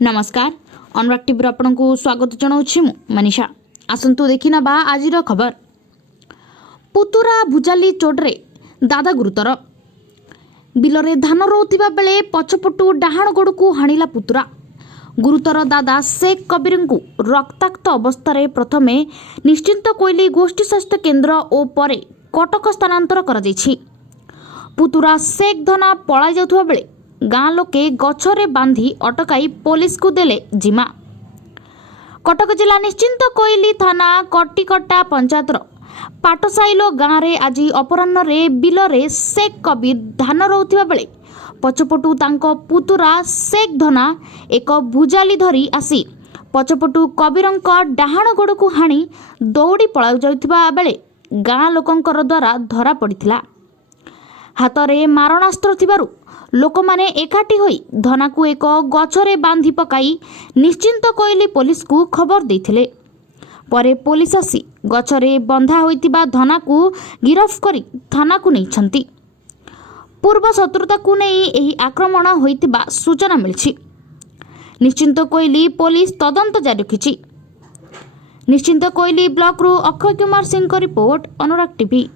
नमस्कार अनुराग टीवी आपको स्वागत जनाऊँ मनीषा। आसतु देखना बा आज खबर। पुतुरा भुजाली चोटरे दादा गुरुतर। बिलरे धान रोउथिबा बेले पछपटू डाहाण गोड़ को हाणिला पुतुरा। गुरुतर दादा शेख कबीर को रक्ताक्त अवस्था प्रथमे निश्चिंत कोइली गोष्ठी स्वास्थ्य केन्द्र और परे कटक स्थानांतर करा जायछि। पुतुरा शेख धना पलाई जाउथबा बेले गाँ लोके गछरे बांधी अटकाई पुलिस को देले जिमा। कटक जिला निश्चिंत कोइली थाना कटिकटा पंचायतर पाटसाइलो गाँव में आज अपराह्न बिलरे शेख कबीर धान रोउथिबा बेले पछपटू तांको पुतुरा शेख धना एक भुजाली धरी आसी पछपटू कबीरंक डाहाण गोड़ को हाणी दौड़ी पलाई जाउथिबा बेले गाँ लोकंकर द्वारा धरा पड़िथिला। हाथरे मारणास्त्र थिबारु लोक माने एकाठी होई धना को एक गछरे बांधी पकाई निश्चिंत कोइली पुलिस को खबर देथिले। परे पुलिस आसी गछरे बंधा होइतिबा धना को गिरफ्त करी थाना को नैछंती। पूर्व शत्रुता को नहीं एही आक्रमण होइतिबा सूचना मिलछि। निश्चिंत कोइली पुलिस तदंत जारी रखिछि। निश्चिंत कोइली ब्लॉक रु अक्षय कुमार सिंह को रिपोर्ट अनुराग टीवी।